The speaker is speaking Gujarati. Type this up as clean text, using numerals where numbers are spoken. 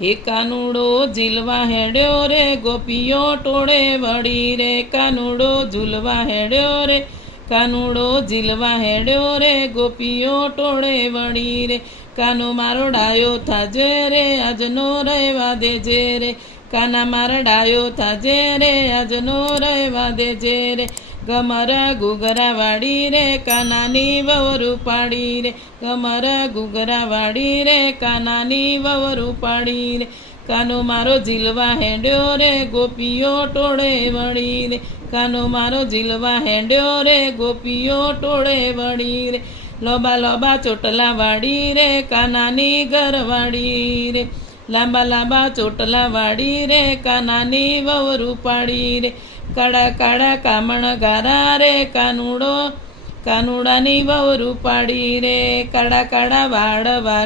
હે કાનુડો ઝીલવા હેડ્યો રે ગોપીઓ ટોળે વળી રે, કાનુડો ઝૂલવા હેડ્યો રે, કાનુડો ઝીલવા હેડ્યો રે ગોપીઓ ટોળે વળી રે, કાનો મારો ડાયો થાજે રે આજનો રહેવા દેજે રે, કાના મારા ડાયો થાજે રે આજનો રહેવા દેજે રે, ગમરા ઘૂઘરા વાડી રે કાનાની વવરું પાડી રે, ગમરા ઘૂઘરા વાડી રે કાનાની વવરું પાડી રે, કાનો મારો ઝીલવા હેડ્યો રે ગોપીઓ ટોળે વળી રે, કાનો મારો ઝીલવા હેડ્યો રે ગોપીઓ ટોળે વળી રે, લોબા લોબા ચોટલા વાડી રે કાનાની ઘરવાળી રે, લાંબા લાંબા ચોટલા વાડી રે કાનાની વવરું પાડી રે, કાળા કાળા કામણ ગારા રે કાનુડાની વવરું પાડી રે, કાળા કાળા વાળ વાળી